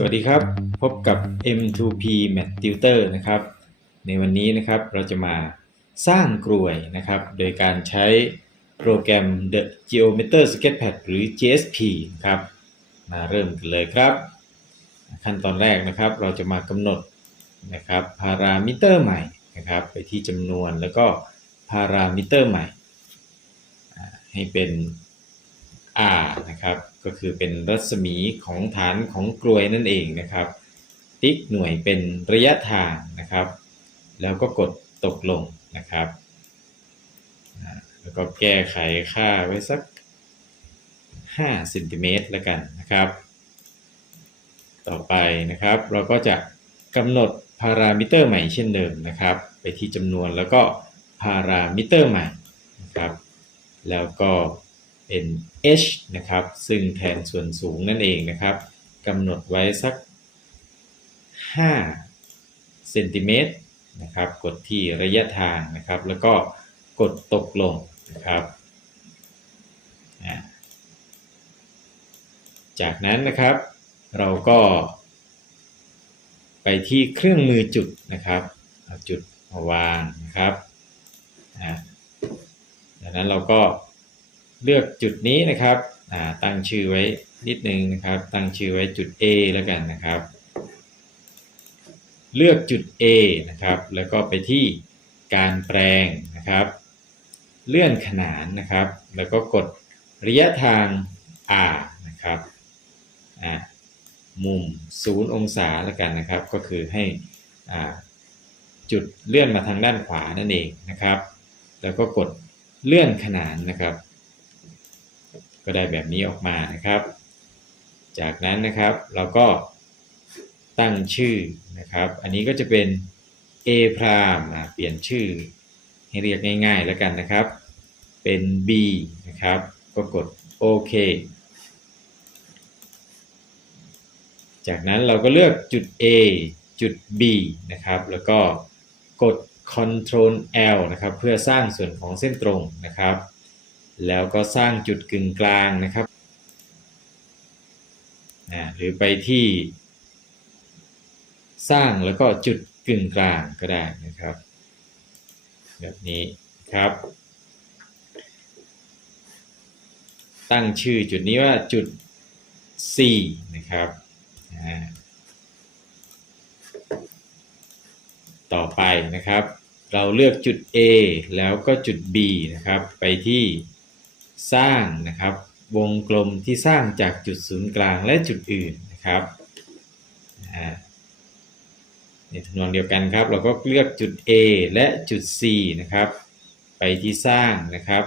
สวัสดีครับ พบกับ M2P Math Tutor นะครับ ในวันนี้นะครับเราจะมาสร้างกลวยนะครับ โดยการใช้โปรแกรม The Geometer Sketchpad หรือ GSP นะครับมาเริ่มกันเลยครับ ขั้นตอนแรกนะครับเราจะมากำหนดนะครับพารามิเตอร์ใหม่นะครับ ไปที่จำนวนแล้วก็พารามิเตอร์ใหม่ ให้เป็น r นะครับ ก็คือเป็นรัศมีของฐานของกลวยนั่นเองนะครับ ติ๊กหน่วยเป็นระยะทางนะครับ แล้วก็กดตกลงนะครับ แล้วก็แก้ไขค่าไว้สัก5เซนติเมตรแล้วกันนะครับ ต่อไปนะครับเราก็จะกำหนดพารามิเตอร์ใหม่เช่นเดิมนะครับ ไปที่จำนวนแล้วก็พารามิเตอร์ใหม่นะครับ แล้วก็ เป็น h นะครับ ซึ่งแทนส่วนสูงนั่นเองนะครับกำหนดไว้สัก5เซนติเมตรนะครับกดที่ระยะทางนะครับ แล้วก็กดตกลงนะครับ จากนั้นนะครับ เราก็ไปที่เครื่องมือจุดนะครับเอาจุดมาวางนะครับจากนั้นเราก็ เลือกจุดนี้นะครับตั้งชื่อไว้นิดนึงนะครับ ตั้งชื่อไว้จุด A แล้วกันนะครับ เลือกจุด A นะครับ แล้วก็ไปที่การแปลงนะครับ เลื่อนขนานนะครับ แล้วก็กดระยะทาง R นะครับมุม 0 องศาแล้วกันนะครับ ก็คือให้จุดเลื่อนมาทางด้านขวานั่นเองนะครับ แล้วก็กดเลื่อนขนานนะครับ ก็ได้แบบนี้ออกมานะครับ จากนั้นนะครับเราก็ตั้งชื่อนะครับ อันนี้ก็จะเป็น A พรามอะเปลี่ยนชื่อให้เรียกง่ายๆแล้วกันนะครับ เป็น B นะครับ ก็กดโอเคจากนั้นเราก็เลือกจุด A จุด B นะครับ แล้วก็กด Ctrl L นะครับ เพื่อสร้างส่วนของเส้นตรงนะครับ แล้วก็สร้างจุดกึ่งกลางนะครับหรือไปที่ สร้างแล้วก็จุดกึ่งกลางก็ได้นะครับ แบบนี้ครับ ตั้งชื่อจุดนี้ว่าจุด C นะครับต่อไปนะครับ เราเลือกจุด A แล้วก็จุด B นะครับ ไปที่ สร้างนะครับ วงกลมที่สร้างจากจุดศูนย์กลางและจุดอื่นนะครับในทำนองเดียวกันครับ เราก็เลือกจุด A และจุด C นะครับ ไปที่สร้างนะครับ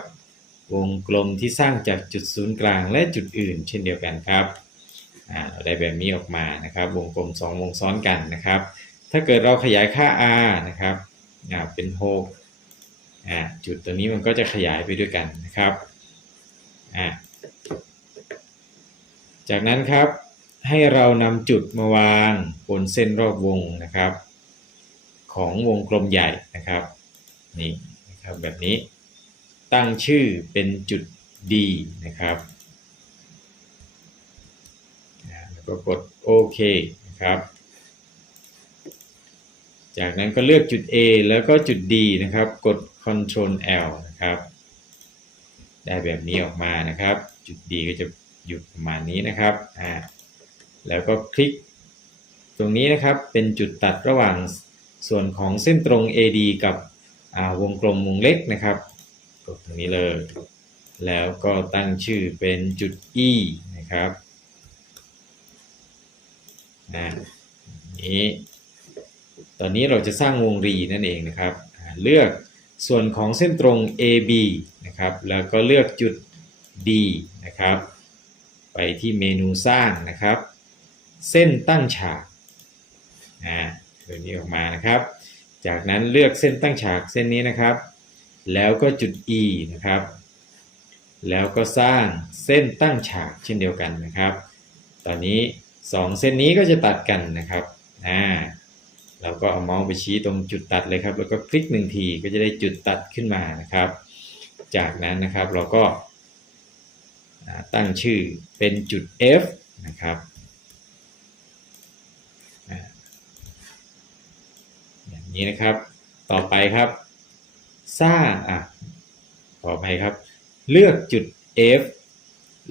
วงกลมที่สร้างจากจุดศูนย์กลางและจุดอื่น เช่นเดียวกันครับเราได้แบบนี้ออกมานะครับ วงกลม 2 วงซ้อนกันนะครับ ถ้าเกิดเราขยายค่า r นะครับเป็น6จุดตัวนี้มันก็จะขยายไปด้วยกันนะครับ อ่าจากนั้นครับให้เรานำจุดมาวางบนเส้นรอบวงนะครับ ของวงกลมใหญ่นะครับนี่นะครับแบบนี้ตั้งชื่อเป็นจุด D นะครับแล้วก็กดโอเคนะครับ จากนั้นก็เลือกจุด A แล้วก็จุด D นะครับ กด Ctrl L นะครับ ได้แบบนี้ออกมานะครับ จุด D ก็จะอยู่ประมาณนี้นะครับอ่าแล้วก็คลิก ตรงนี้นะครับเป็นจุดตัดระหว่างส่วนของเส้นตรง AD กับวงกลมวงเล็กนะครับ กดตรงนี้เลย แล้วก็ตั้งชื่อเป็นจุด E นะครับอ่านี้ ตอนนี้เราจะสร้างวงรีนั่นเองนะครับ เลือก ส่วนของเส้นตรง AB นะครับ แล้วก็เลือกจุด D นะครับ ไปที่เมนูสร้างนะครับ เส้นตั้งฉากอ่าตัวนี้ออกมานะครับ จากนั้นเลือกเส้นตั้งฉากเส้นนี้นะครับ แล้วก็จุด E นะครับ แล้วก็สร้างเส้นตั้งฉากเช่นเดียวกันนะครับ ตอนนี้ 2 เส้นนี้ก็จะตัดกันนะครับอ่า เราก็เอาเมาส์ไปชี้ตรงจุดตัดเลยครับ แล้วก็คลิกหนึ่งทีก็จะได้จุดตัดขึ้นมานะครับ จากนั้นนะครับเราก็ตั้งชื่อเป็นจุด F นะครับอย่างนี้นะครับต่อไปครับสร้างอะขอไปครับ เลือกจุด F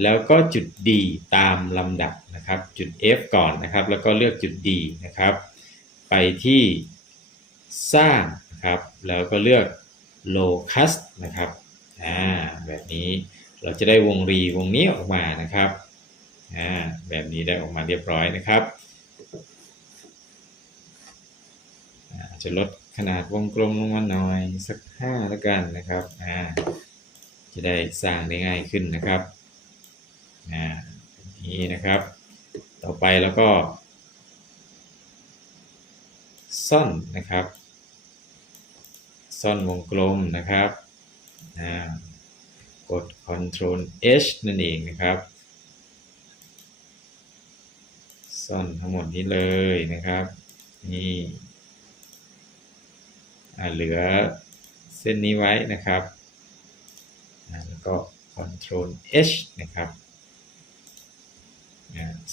แล้วก็จุด D ตามลำดับนะครับ จุด F ก่อนนะครับ แล้วก็เลือกจุด D นะครับ ไปที่สร้างนะครับ แล้วก็เลือก locus นะครับอ่าแบบนี้เราจะได้วงรีวงนี้ออกมานะครับอ่าแบบนี้ได้ออกมาเรียบร้อยนะครับอาจะลดขนาดวงกลมลงมาหน่อยสักห้าแล้วกันนะครับอ่าจะได้สร้างได้ง่ายขึ้นนะครับอ่านี้นะครับ ต่อไปแล้วก็ ซ่อนนะครับ ซ่อนวงกลมนะครับกด Ctrl H นั่นเองนะครับ ซ่อนทั้งหมดนี้เลยนะครับ นี่เหลือเส้นนี้ไว้นะครับแล้วก็ Ctrl H นะครับ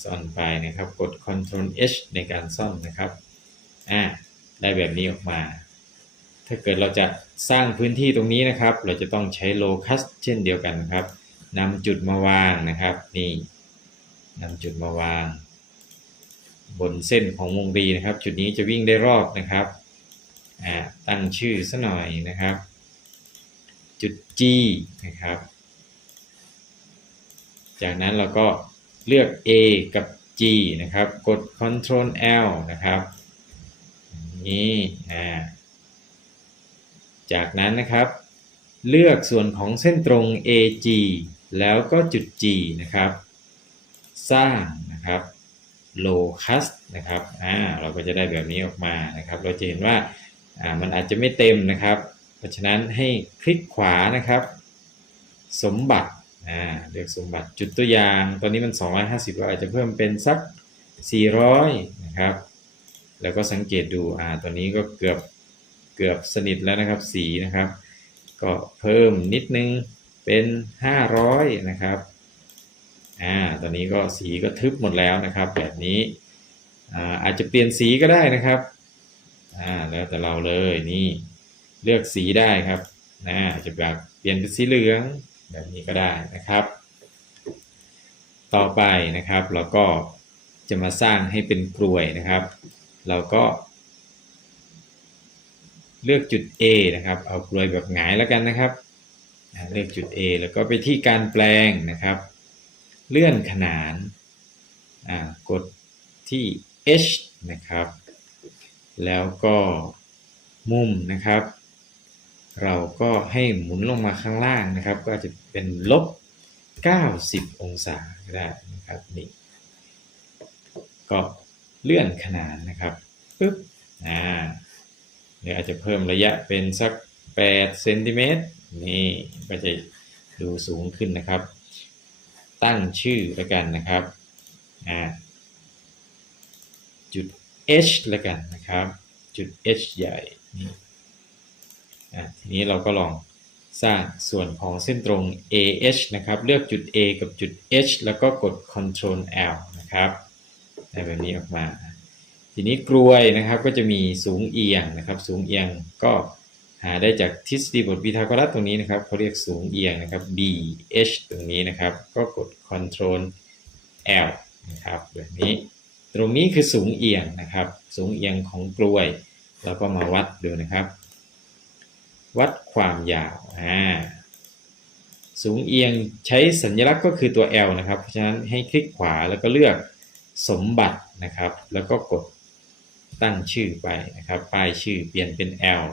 ซ่อนไปนะครับ กด Ctrl H ในการซ่อนนะครับ อ่า ได้แบบนี้ออกมา ถ้าเกิดเราจะสร้างพื้นที่ตรงนี้นะครับ เราจะต้องใช้ locus เช่นเดียวกันครับนำจุดมาวางนะครับนี่นำจุดมาวาง บนเส้นของวงรีนะครับ จุดนี้จะวิ่งได้รอบนะครับอ่าตั้งชื่อซะหน่อยนะครับ จุด G นะครับ จากนั้นเราก็เลือก A กับ G นะครับ กด Ctrl L นะครับ นี่อ่าจากนั้นนะครับ เลือกส่วนของเส้นตรง AG แล้วก็จุด G นะครับ สร้างนะครับ locus นะครับอ่าเราก็จะได้แบบนี้ออกมานะครับ เราจะเห็นว่าอ่ามันอาจจะไม่เต็มนะครับ เพราะฉะนั้นให้คลิกขวานะครับ สมบัติอ่าเลือกสมบัติจุดตัวอย่าง ตอนนี้มัน 250เราอาจจะเพิ่มเป็นสัก 400 นะครับ แล้วก็สังเกตดูอ่าตัวนี้ก็เกือบเกือบสนิทแล้วนะครับสีนะครับ ก็เพิ่มนิดนึงเป็น 500 นะครับอ่าตอนนี้ก็สีก็ทึบหมดแล้วนะครับ แบบนี้อ่าอาจจะเปลี่ยนสีก็ได้นะครับอ่าแล้วแต่เราเลยนี่เลือกสีได้ครับอ่าจะแบบเปลี่ยนเป็นสีเหลืองแบบนี้ก็ได้นะครับ ต่อไปนะครับเราก็จะมาสร้างให้เป็นกลวยนะครับ เราก็ เลือกจุด A นะครับ เอากลวยแบบหงายแล้วกันนะครับ เลือกจุด A แล้วก็ไปที่การแปลงนะครับ เลื่อนขนานกดที่ H นะครับ แล้วก็มุมนะครับ เราก็ให้หมุนลงมาข้างล่างนะครับ ก็จะเป็นลบ 90 องศาก็ได้นะครับนี่ก็ เลื่อนขนานนะครับปึ๊บอ่าเดี๋ยวอาจจะเพิ่มระยะเป็นสัก8เซนติเมตรนี่ก็จะดูสูงขึ้นนะครับ ตั้งชื่อแล้วกันนะครับอ่าจุด H แล้วกันนะครับ จุด H ใหญ่นี่อ่าทีนี้เราก็ลองสร้างส่วนของเส้นตรง AH นะครับ เลือกจุด A กับจุด H แล้วก็กด Ctrl L นะครับ แบบนี้ออกมา ทีนี้กลวยนะครับก็จะมีสูงเอียงนะครับ สูงเอียงก็หาได้จากทฤษฎีบทพีทาโกรัสตรงนี้นะครับเขาเรียกสูงเอียงนะครับ BH ตรงนี้นะครับ ก็กด Ctrl L นะครับแบบนี้ ตรงนี้คือสูงเอียงนะครับ สูงเอียงของกลวย เราก็มาวัดดูนะครับ วัดความยาวอ่าสูงเอียงใช้สัญลักษณ์ก็คือตัว L นะครับ เพราะฉะนั้นให้คลิกขวาแล้วก็เลือก สมบัตินะครับ แล้วก็กดตั้งชื่อไปนะครับ ป้ายชื่อเปลี่ยนเป็น L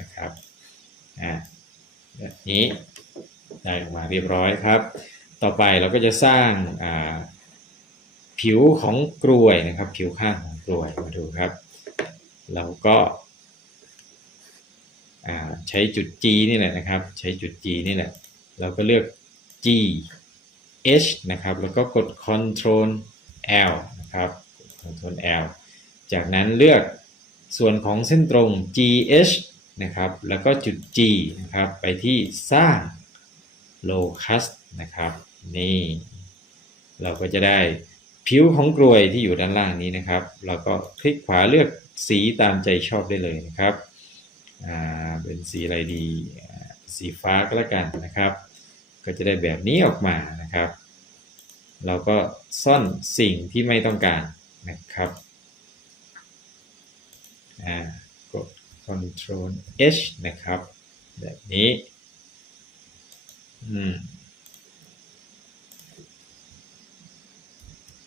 นะครับอ่าแบบนี้ได้ออกมาเรียบร้อยครับ ต่อไปเราก็จะสร้างอ่าผิวของกลวยนะครับ ผิวข้างของกลวยมาดูครับ เราก็ใช้จุด G นี่แหละนะครับ ใช้จุด G นี่แหละ เราก็เลือก G H นะครับ แล้วก็กด Ctrl L นะครับ Ctrl L จากนั้นเลือกส่วนของเส้นตรง GH นะครับ แล้วก็จุด G นะครับ ไปที่สร้าง locus นะครับ นี่ เราก็จะได้ผิวของกลวยที่อยู่ด้านล่างนี้นะครับ เราก็คลิกขวาเลือกสีตามใจชอบได้เลยนะครับ อ่า เป็นสีอะไรดี สีฟ้าก็แล้วกันนะครับ ก็จะได้แบบนี้ออกมานะครับ เราก็ซ่อนสิ่งที่ไม่ต้องการนะครับอ่ากด Ctrl H นะครับ แบบนี้อืม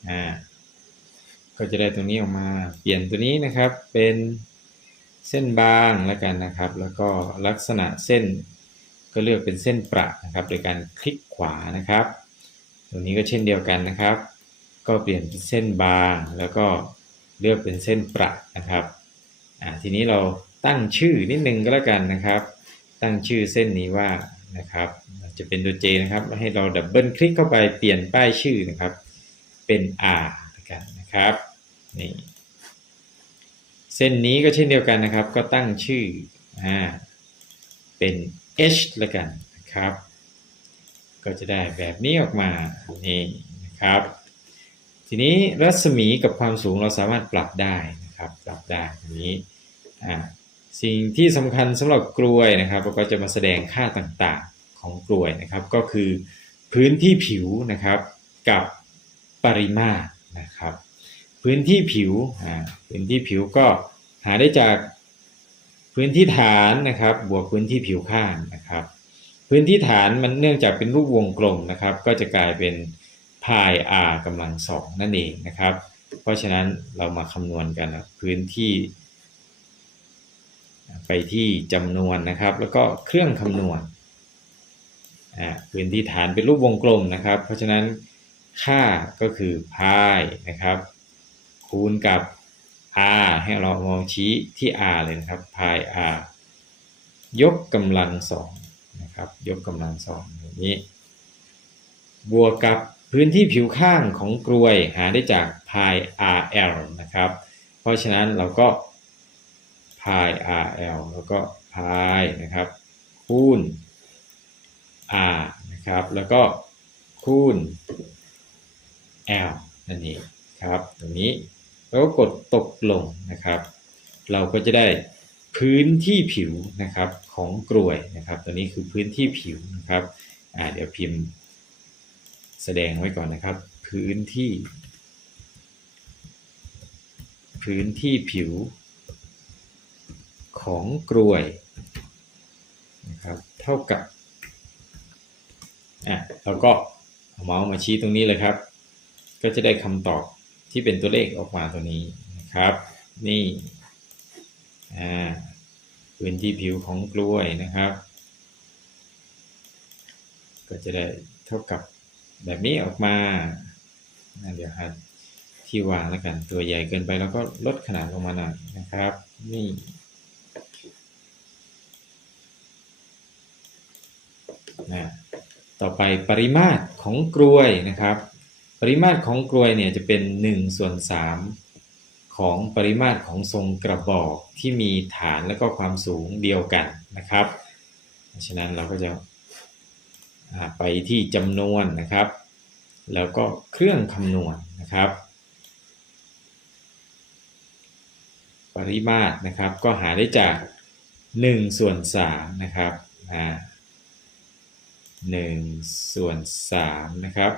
อ่าก็จะได้ตรงนี้ออกมาเปลี่ยนตัวนี้นะครับเป็นเส้นบางแล้วกันนะครับ แล้วก็ลักษณะเส้นก็เลือกเป็นเส้นประนะครับ โดยการคลิกขวานะครับ ตรงนี้ก็เช่นเดียวกันนะครับ ก็เปลี่ยนเป็นเส้นบางแล้วก็เลือกเป็นเส้นประนะครับอ่าทีนี้เราตั้งชื่อนิดนึงก็แล้วกันนะครับ ตั้งชื่อเส้นนี้ว่านะครับ จะเป็นตัว J นะครับ ให้เราดับเบิลคลิกเข้าไปเปลี่ยนป้ายชื่อนะครับ เป็น R แล้วกันนะครับนี่เส้นนี้ก็เช่นเดียวกันนะครับ ก็ตั้งชื่ออ่าเป็น H แล้วกันนะครับ ก็จะได้แบบนี้ออกมานี่นะครับ ทีนี้รัศมีกับความสูงเราสามารถปรับได้นะครับปรับได้นี้อ่าสิ่งที่สำคัญสำหรับกลวยนะครับเราก็จะมาแสดงค่าต่างๆของกลวยนะครับ ก็คือพื้นที่ผิวนะครับกับปริมาตรนะครับ พื้นที่ผิวอ่าพื้นที่ผิวก็หาได้จากพื้นที่ฐานนะครับ บวกพื้นที่ผิวข้างนะครับ พื้นที่ฐานมันเนื่องจากเป็นรูปวงกลมนะครับ ก็จะกลายเป็นพาย r กำลังสองนั่นเองนะครับ เพราะฉะนั้นเรามาคำนวณกันนะพื้นที่ ไปที่จำนวนนะครับ แล้วก็เครื่องคำนวณอ่าพื้นที่ฐานเป็นรูปวงกลมนะครับ เพราะฉะนั้นค่าก็คือพายนะครับ คูณกับ r ให้เรามองชี้ที่ r เลยนะครับพาย r ยกกำลังสอง นะครับ ยกกำลังสองอย่างนี้ บวกกับพื้นที่ผิวข้างของกรวยหาได้จากพาย rl นะครับ เพราะฉะนั้นเราก็พาย rl แล้วก็พายนะครับ คูณ r นะครับ แล้วก็คูณ l นั่นเองครับ ตรงนี้แล้วก็กดตกลงนะครับ เราก็จะได้ พื้นที่ผิวนะครับของกรวยนะครับ ตัวนี้คือพื้นที่ผิวนะครับอ่าเดี๋ยวพิมพ์แสดงไว้ก่อนนะครับ พื้นที่ พื้นที่ผิว ของกรวยนะครับเท่ากับอะเราก็เอาเมาส์มาชี้ตรงนี้เลยครับ ก็จะได้คำตอบที่เป็นตัวเลขออกมาตัวนี้นะครับ นี่ พื้นที่ผิวของกล้วยนะครับ ก็จะได้เท่ากับแบบนี้ออกมาเดี๋ยวหาที่วางแล้วกันตัวใหญ่เกินไปแล้วก็ลดขนาดลงมาหน่อยนะครับ นี่นะต่อไปปริมาตรของกลวยนะครับ ปริมาตรของกลวยเนี่ยจะเป็น1ส่วน3 ของปริมาตรของทรงกระบอกที่มีฐานและก็ความสูงเดียวกันนะครับเพราะฉะนั้นเราก็จะไปที่จำนวนนะครับ แล้วก็เครื่องคำนวณนะครับ ปริมาตรนะครับก็หาได้จาก 1 ส่วน3นะครับหนึ่งส่วนสามนะครับ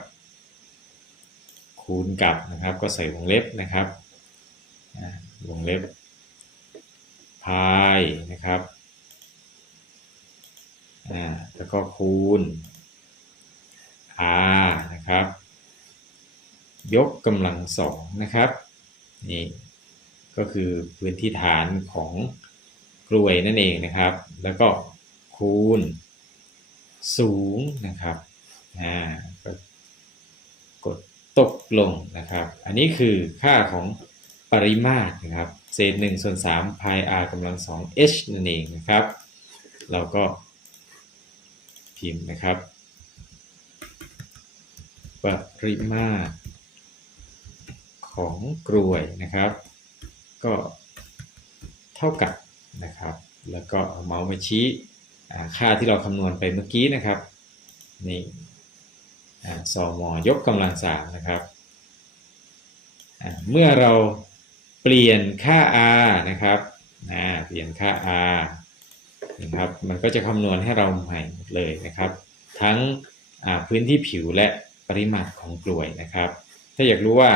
คูณกับนะครับก็ใส่วงเล็บนะครับ วงเล็บพายนะครับแล้วก็คูณ r นะครับ ยกกำลังสองนะครับนี่ก็คือพื้นที่ฐานของกลวยนั่นเองนะครับ แล้วก็คูณสูงนะครับอ่าก็กดตกลงนะครับ อันนี้คือค่าของ ริมาตรนะครับเศษ1ส่วน3 pi r กำลัง2 h นั่นเองนะครับ เราก็พิมพ์นะครับปริมาตรของกรวยนะครับ ก็เท่ากับนะครับ แล้วก็เอาเมาส์มาชี้ค่าที่เราคำนวณไปเมื่อกี้นะครับนี่อ่าสมยกกำลังสามนะครับ เมื่อเรา เปลี่ยนค่า r นะครับนะเปลี่ยนค่า r นะครับ มันก็จะคำนวณให้เราใหม่หมดเลยนะครับ ทั้งพื้นที่ผิวและปริมาตรของกลวยนะครับ ถ้าอยากรู้ว่า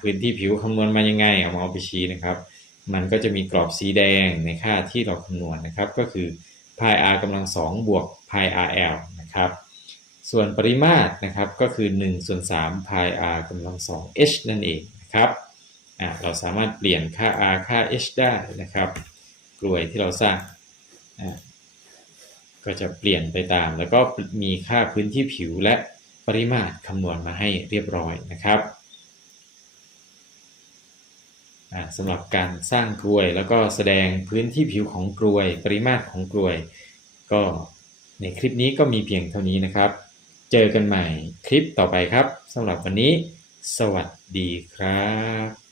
พื้นที่ผิวคำนวณมายังไงเอามาเอาไปชี้นะครับ มันก็จะมีกรอบสีแดงในค่าที่เราคำนวณนะครับ ก็คือ pi r กำลังสองบวก pi rl นะครับ ส่วนปริมาตรนะครับก็คือ1ส่วน3 pi r กำลังสอง h นั่นเองนะครับ อ่าเราสามารถเปลี่ยนค่า r ค่า h ได้นะครับ กลวยที่เราสร้างอ่าก็จะเปลี่ยนไปตาม แล้วก็มีค่าพื้นที่ผิวและปริมาตรคำนวณมาให้เรียบร้อยนะครับอ่าสำหรับการสร้างกลวย แล้วก็แสดงพื้นที่ผิวของกลวย ปริมาตรของกลวย ก็ในคลิปนี้ก็มีเพียงเท่านี้นะครับ เจอกันใหม่คลิปต่อไปครับสำหรับวันนี้ สวัสดีครับ